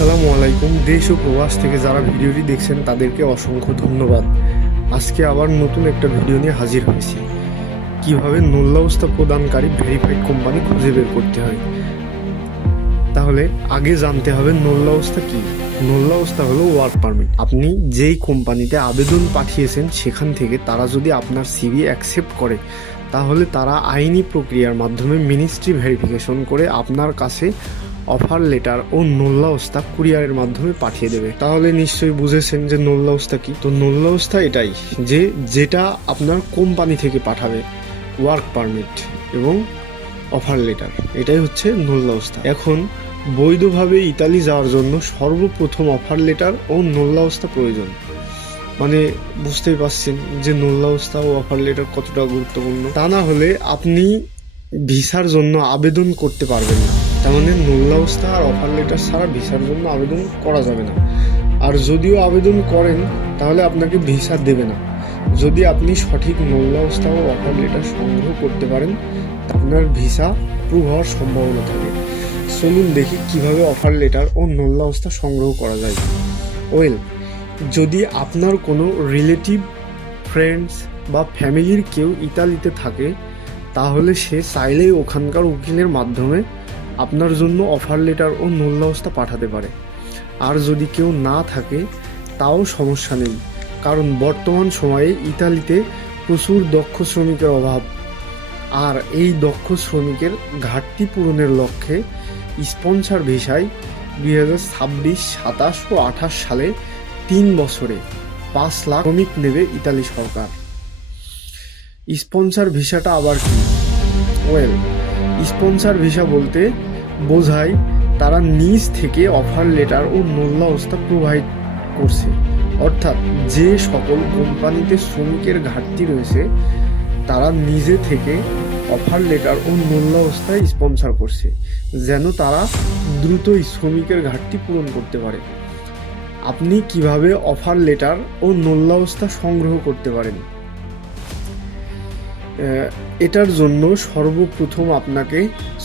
আসসালামু আলাইকুম। দেশ ও প্রবাস থেকে যারা ভিডিওটি দেখছেন, তাদেরকে অসংখ্য ধন্যবাদ। আজকে আবার নতুন একটা ভিডিও নিয়ে হাজির হয়েছি। কীভাবে নল্লাবস্থা প্রদানকারী ভেরিফাইড কোম্পানি খুঁজে বের করতে হয়? তাহলে আগে জানতে হবে নল্লাবস্থা কি। নল্লাবস্থা হলো ওয়ার্ক পারমিট। আপনি যেই কোম্পানিতে আবেদন পাঠিয়েছেন, সেখান থেকে তারা যদি আপনার সিভি অ্যাকসেপ্ট করে, তাহলে তারা আইনি প্রক্রিয়ার মাধ্যমে মিনিস্ট্রি ভেরিফিকেশন করে আপনার কাছে অফার লেটার ও নোল্লাওস্তা কুরিয়ারের মাধ্যমে পাঠিয়ে দেবে। তাহলে নিশ্চয়ই বুঝেছেন যে নোল্লাওস্তা কি? তো নোল্লাওস্তা এটাই যে যেটা আপনার কোম্পানি থেকে পাঠাবে ওয়ার্ক পারমিট এবং অফার লেটার। এটাই হচ্ছে নোল্লাওস্তা এখন বৈধভাবে ইতালি যাওয়ার জন্য সর্বপ্রথম অফার লেটার ও নোল্লাওস্তা প্রয়োজন। মানে বুঝতেই পারছেন যে নোল্লাওস্তা ও অফার লেটার কতটা গুরুত্বপূর্ণ। তা না হলে আপনি ভিসার জন্য আবেদন করতে পারবেন না। তার মানে নোল্লাওস্তা আর অফার লেটার ছাড়া ভিসার জন্য আবেদন করা যাবে না। আর যদিও আবেদন করেন, তাহলে আপনাকে ভিসা দেবে না। যদি আপনি সঠিক নোল্লাওস্তা ও অফার লেটার সংগ্রহ করতে পারেন, আপনার ভিসা অ্যাপ্রুভ হওয়ার সম্ভাবনা থাকে। চলুন দেখি কীভাবে অফার লেটার ও নোল্লাওস্তা সংগ্রহ করা যায়। ওয়েল যদি আপনার কোনো রিলেটিভ ফ্রেন্ডস বা ফ্যামিলির কেউ ইতালিতে থাকে, তাহলে সে চাইলেই ওখানকার উকিলের মাধ্যমে আপনার জন্য অফার লেটার ও নোল্লাবস্থা পাঠাতে পারে। আর যদি কেউ না থাকে, তাও সমস্যা নেই, কারণ বর্তমান সময়ে ইতালিতে প্রচুর দক্ষ শ্রমিকের অভাব। আর এই দক্ষ শ্রমিকের ঘাটতি পূরণের লক্ষ্যে স্পন্সার ভিসায় দুই হাজার ছাব্বিশ, সাতাশ ও আঠাশ সালে তিন বছরে পাঁচ লাখ শ্রমিক নেবে ইতালি সরকার। স্পন্সার ভিসাটা আবার কি? ওয়েল স্পন্সর ভিসা বলতে বোঝায় তারা নিজ থেকে অফার লেটার ও নোল্লাবস্থা প্রোভাইড করছে। অর্থাৎ যে সকল কোম্পানিতে শ্রমিকের ঘাটতি রয়েছে, তারা নিজে থেকে অফার লেটার ও নোল্লাবস্থায় স্পন্সর করছে, যেন তারা দ্রুতই শ্রমিকের ঘাটতি পূরণ করতে পারে। আপনি কীভাবে অফার লেটার ও নোল্লাবস্থা সংগ্রহ করতে পারেন? এটার জন্য সর্বপ্রথম আপনাকে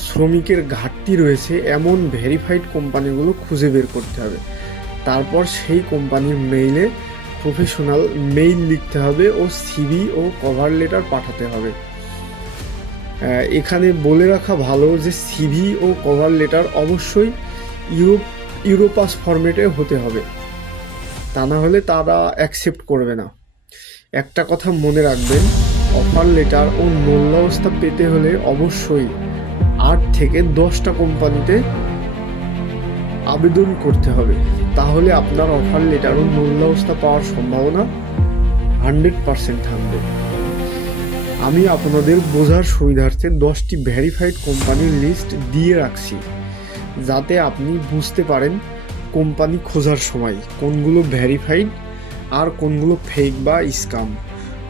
শ্রমিকের ঘাটতি রয়েছে এমন ভেরিফাইড কোম্পানিগুলো খুঁজে বের করতে হবে। তারপর সেই কোম্পানির মেইলে প্রফেশনাল মেইল লিখতে হবে ও সিভি ও কভার লেটার পাঠাতে হবে। এখানে বলে রাখা ভালো যে সিভি ও কভার লেটার অবশ্যই ইউরোপ ইউরোপাস ফরম্যাটে হতে হবে। তা না হলে তারা অ্যাকসেপ্ট করবে না। একটা কথা মনে রাখবেন অফার লেটার ও মূল্যাবস্থা পেতে হলে অবশ্যই আট থেকে দশটা কোম্পানিতে আবেদন করতে হবে। তাহলে আপনার অফার লেটার ও মূল্যাবস্থা পাওয়ার সম্ভাবনা হান্ড্রেড পার্সেন্ট থাকবে। আমি আপনাদের বোঝার সুবিধার্থে দশটি ভেরিফাইড কোম্পানির লিস্ট দিয়ে রাখছি, যাতে আপনি বুঝতে পারেন কোম্পানি খোঁজার সময় কোনগুলো ভ্যারিফাইড আর কোনগুলো ফেক বা স্কাম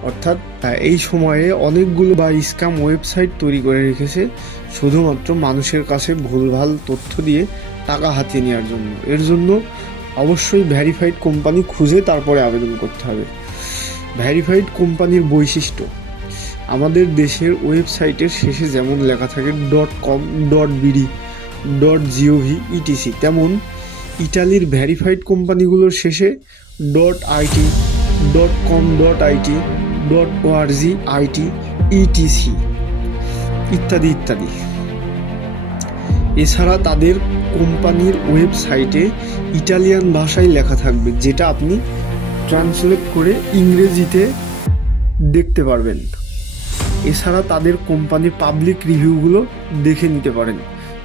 অর্থাৎ এই সময়ে অনেকগুলো বা স্ক্যাম ওয়েবসাইট তৈরি করে রেখেছে, শুধুমাত্র মানুষের কাছে ভুলভাল তথ্য দিয়ে টাকা হাতিয়ে নেওয়ার জন্য। এর জন্য অবশ্যই ভ্যারিফাইড কোম্পানি খুঁজে তারপরে আবেদন করতে হবে। ভ্যারিফাইড কোম্পানির বৈশিষ্ট্য, আমাদের দেশের ওয়েবসাইটের শেষে যেমন লেখা থাকে dot com, dot BD, dot GOV, ETC, তেমন ইটালির ভ্যারিফাইড কোম্পানিগুলোর শেষে dot IT, dot com, dot IT dot ORG IT ETC ইত্যাদি ইত্যাদি। এছাড়া তাদের কোম্পানির ওয়েবসাইটে ইটালিয়ান ভাষায় লেখা থাকবে, যেটা আপনি ট্রান্সলেট করে ইংরেজিতে দেখতে পারবেন। এছাড়া তাদের কোম্পানির পাবলিক রিভিউগুলো দেখে নিতে পারেন।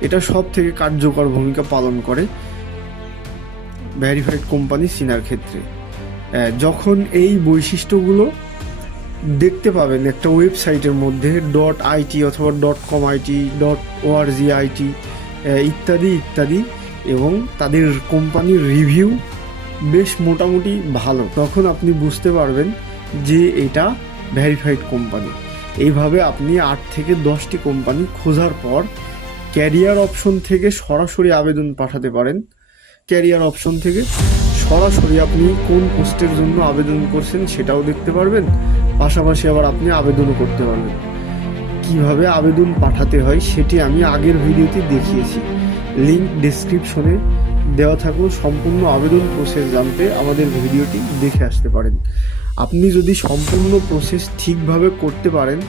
এটা সব থেকে কার্যকর ভূমিকা পালন করে ভ্যারিফাইড কোম্পানি চিনার ক্ষেত্রে। যখন এই বৈশিষ্ট্যগুলো দেখতে পাবেন একটা ওয়েবসাইটের মধ্যে. ডট আইটি অথবা. Dot com IT dot ORG IT ইত্যাদি ইত্যাদি এবং তাদের কোম্পানির রিভিউ বেশ মোটামুটি ভালো। তখন আপনি বুঝতে পারবেন যে এটা ভেরিফাইড কোম্পানি। এইভাবে আপনি আট থেকে দশটি কোম্পানি খোঁজার পর ক্যারিয়ার অপশন থেকে সরাসরি আবেদন পাঠাতে পারেন। ক্যারিয়ার অপশন থেকে সরাসরি আপনি কোন পোস্টের জন্য আবেদন করছেন সেটাও দেখতে পারবেন। পাশাপাশি আবার আপনি আবেদনও করতে পারবেন। কীভাবে আবেদন পাঠাতে হয় সেটি আমি আগের ভিডিওতে দেখিয়েছি। লিঙ্ক ডিসক্রিপশনে দেওয়া থাকলেও সম্পূর্ণ আবেদন প্রসেস জানতে আমাদের ভিডিওটি দেখে আসতে পারেন। আপনি যদি সম্পূর্ণ প্রসেস ঠিকভাবে করতে পারেন,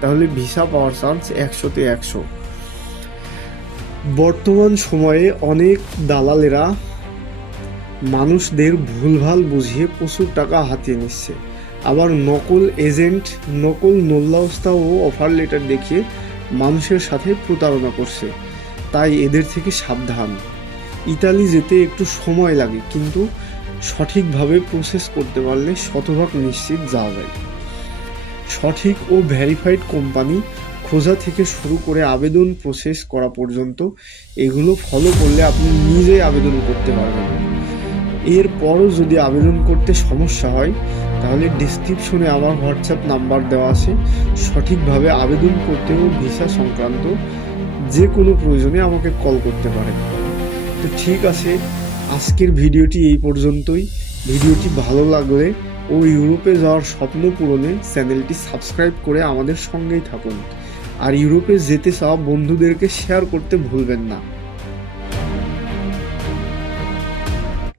তাহলে ভিসা পাওয়ার চান্স একশোতে একশো। বর্তমান সময়ে অনেক দালালেরা মানুষদের ভুলভাল বুঝিয়ে প্রচুর টাকা হাতিয়ে নিচ্ছে। আবার নকল এজেন্ট, নকল নোল্লাউস্তা ও অফার লেটার দেখিয়ে মানুষের সাথে প্রতারণা করছে। তাই এদের থেকে সাবধান। ইতালি যেতে একটু সময় লাগে, কিন্তু সঠিকভাবে প্রসেস করতে পারলে শতভাগ নিশ্চিত যাওয়া যায়। সঠিক ও ভ্যারিফাইড কোম্পানি খোঁজা থেকে শুরু করে আবেদন প্রসেস করা পর্যন্ত এগুলো ফলো করলে আপনি নিজেই আবেদন করতে পারবেন। এরপরও যদি আবেদন করতে সমস্যা হয় তাহলে ডিসক্রিপশনে আমার হোয়াটসঅ্যাপ নাম্বার দেওয়া আছে। সঠিকভাবে আবেদন করতে ও ভিসা সংক্রান্ত যে কোনো প্রয়োজনে আমাকে কল করতে পারেন। তো ঠিক আছে, আজকের ভিডিওটি এই পর্যন্তই। ভিডিওটি ভালো লাগলে ও ইউরোপে যাওয়ার স্বপ্ন পূরণে চ্যানেলটি সাবস্ক্রাইব করে আমাদের সঙ্গেই থাকুন। আর ইউরোপে যেতে চাওয়া বন্ধুদেরকে শেয়ার করতে ভুলবেন না।